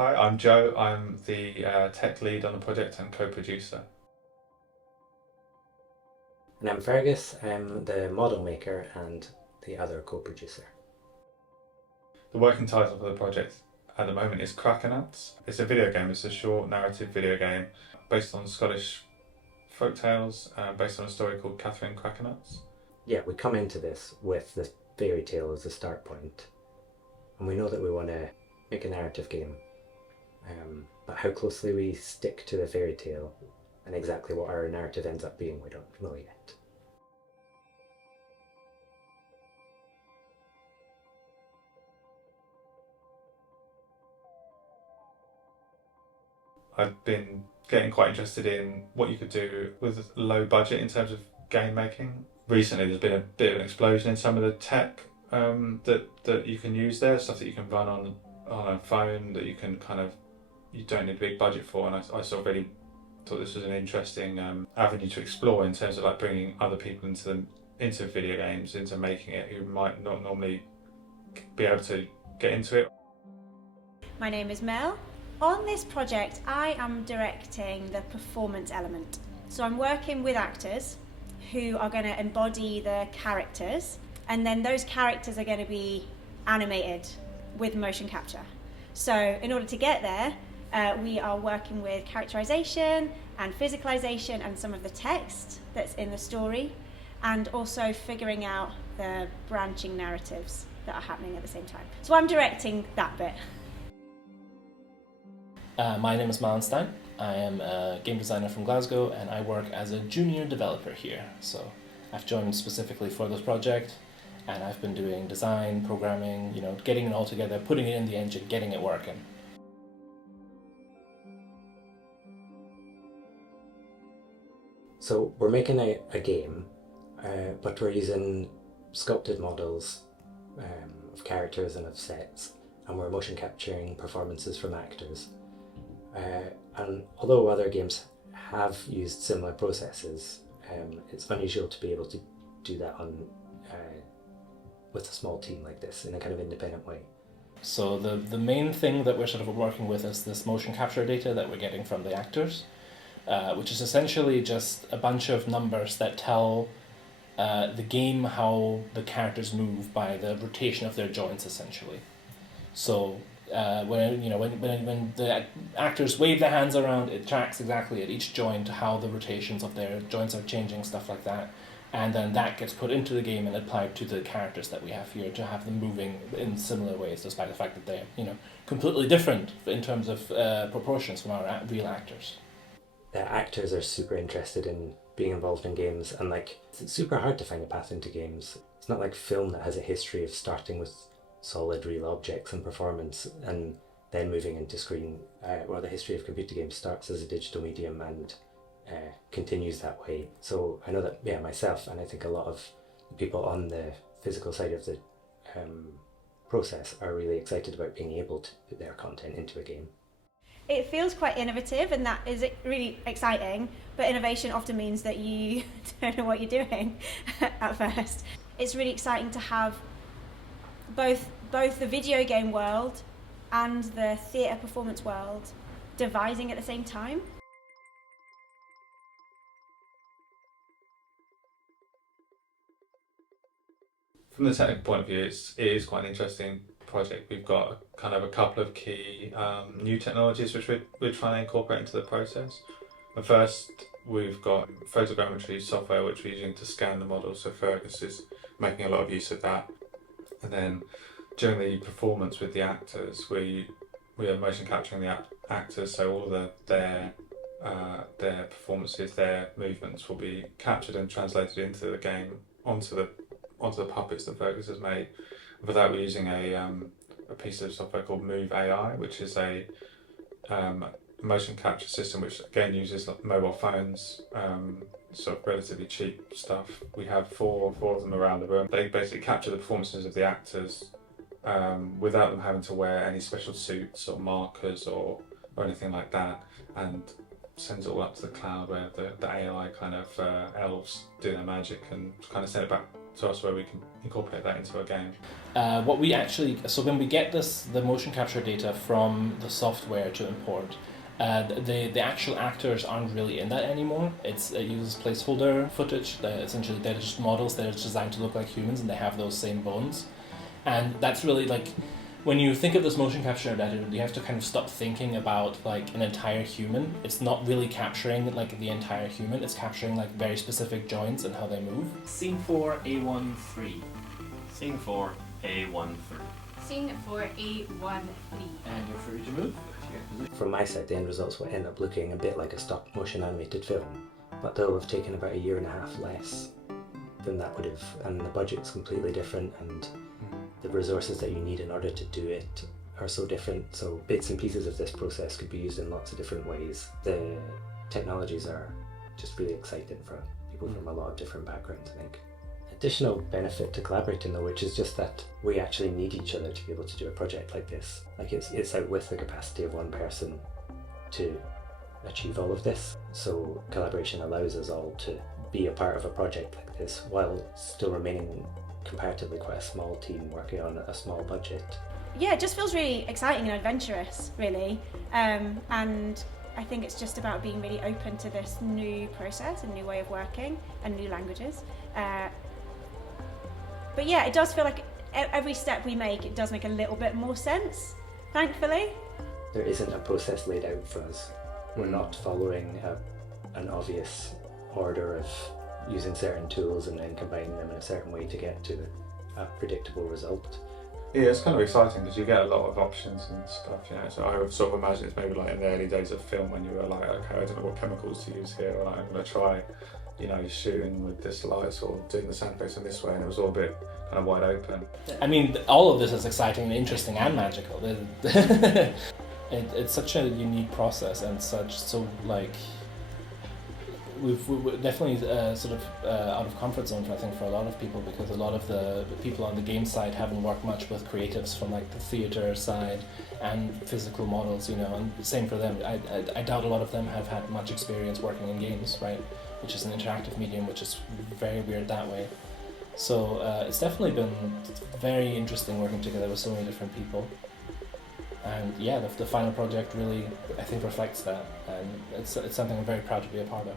Hi, I'm Joe. I'm the tech lead on the project and co-producer. And I'm Fergus, I'm the model maker and the other co-producer. The working title for the project at the moment is Crackernuts. It's a video game. It's a short narrative video game based on Scottish folk tales, based on a story called Crackernuts. Yeah, we come into this with the fairy tale as a start point, and we know that we want to make a narrative game. But how closely we stick to the fairy tale and exactly what our narrative ends up being, we don't know yet. I've been getting quite interested in what you could do with low budget in terms of game making. Recently, there's been a bit of an explosion in some of the tech that you can use there, stuff that you can run on a phone that you can you don't need a big budget for, and I sort of really thought this was an interesting avenue to explore in terms of like bringing other people into video games, into making it, who might not normally be able to get into it. My name is Mel. On this project, I am directing the performance element. So I'm working with actors who are going to embody the characters, and then those characters are going to be animated with motion capture. So in order to get there, we are working with characterization and physicalization and some of the text that's in the story, and also figuring out the branching narratives that are happening at the same time. So I'm directing that bit. My name is Malenstein. I am a game designer from Glasgow, and I work as a junior developer here. So I've joined specifically for this project, and I've been doing design, programming, getting it all together, putting it in the engine, getting it working. So we're making a game, but we're using sculpted models of characters and of sets, and we're motion capturing performances from actors. And although other games have used similar processes, it's unusual to be able to do that with a small team like this in a kind of independent way. So the main thing that we're sort of working with is this motion capture data that we're getting from the actors, which is essentially just a bunch of numbers that tell the game how the characters move by the rotation of their joints, essentially. So when the actors wave their hands around, it tracks exactly at each joint how the rotations of their joints are changing, stuff like that. And then that gets put into the game and applied to the characters that we have here to have them moving in similar ways, despite the fact that they're completely different in terms of proportions from our real actors. The actors are super interested in being involved in games, and it's super hard to find a path into games. It's not like film that has a history of starting with solid real objects and performance and then moving into screen, the history of computer games starts as a digital medium and continues that way. So I know that myself, and I think a lot of the people on the physical side of the process are really excited about being able to put their content into a game. It feels quite innovative, and that is really exciting, but innovation often means that you don't know what you're doing at first. It's really exciting to have both the video game world and the theatre performance world devising at the same time. From the technical point of view, it is quite an interesting project. We've got kind of a couple of key new technologies which we're trying to incorporate into the process. The first, we've got photogrammetry software which we're using to scan the model, so Fergus is making a lot of use of that. And then during the performance with the actors, we are motion capturing the actors, so all of their performances, their movements will be captured and translated into the game onto the puppets that Fergus has made. And for that, we're using a piece of software called Move AI, which is a motion capture system which again uses mobile phones, sort of relatively cheap stuff. We have four of them around the room. They basically capture the performances of the actors without them having to wear any special suits or markers or anything like that, and sends it all up to the cloud where the AI kind of elves do their magic and kind of send it back to us where we can incorporate that into a game. So when we get the motion capture data from the software to import, the actual actors aren't really in that anymore. It uses placeholder footage. Essentially, they're just models that are designed to look like humans, and they have those same bones. And that's really like, when you think of this motion capture data, you have to kind of stop thinking about like an entire human. It's not really capturing like the entire human. It's capturing like very specific joints and how they move. Scene 4, A13. Scene 4, A13. Scene 4, A13. And you're free to move. From my side, the end results will end up looking a bit like a stop motion animated film, but they'll have taken about 1.5 years less than that would have, and the budget's completely different, and the resources that you need in order to do it are so different. So bits and pieces of this process could be used in lots of different ways. The technologies are just really exciting for people from a lot of different backgrounds, I think. Additional benefit to collaborating though, which is just that we actually need each other to be able to do a project like this. Like it's out with the capacity of one person to achieve all of this. So collaboration allows us all to be a part of a project like this while still remaining comparatively quite a small team working on a small budget. Yeah, it just feels really exciting and adventurous, really. And I think it's just about being really open to this new process, a new way of working, and new languages. But yeah, it does feel like every step we make, it does make a little bit more sense, thankfully. There isn't a process laid out for us. We're not following an obvious order of using certain tools and then combining them in a certain way to get to a predictable result. Yeah, it's kind of exciting because you get a lot of options and stuff, you know. So I would sort of imagine it's maybe like in the early days of film when you were like, okay, I don't know what chemicals to use here, or like, I'm going to try, you know, shooting with this light or doing the sandpaper in this way, and it was all a bit kind of wide open. I mean, all of this is exciting and interesting and magical. It's such a unique process and so like we're definitely sort of out of comfort zone, I think, for a lot of people, because a lot of the people on the game side haven't worked much with creatives from like the theater side and physical models, you know, and same for them. I doubt a lot of them have had much experience working in games, right, which is an interactive medium, which is very weird that way. So it's definitely been very interesting working together with so many different people. And yeah, the final project really, I think, reflects that, and it's something I'm very proud to be a part of.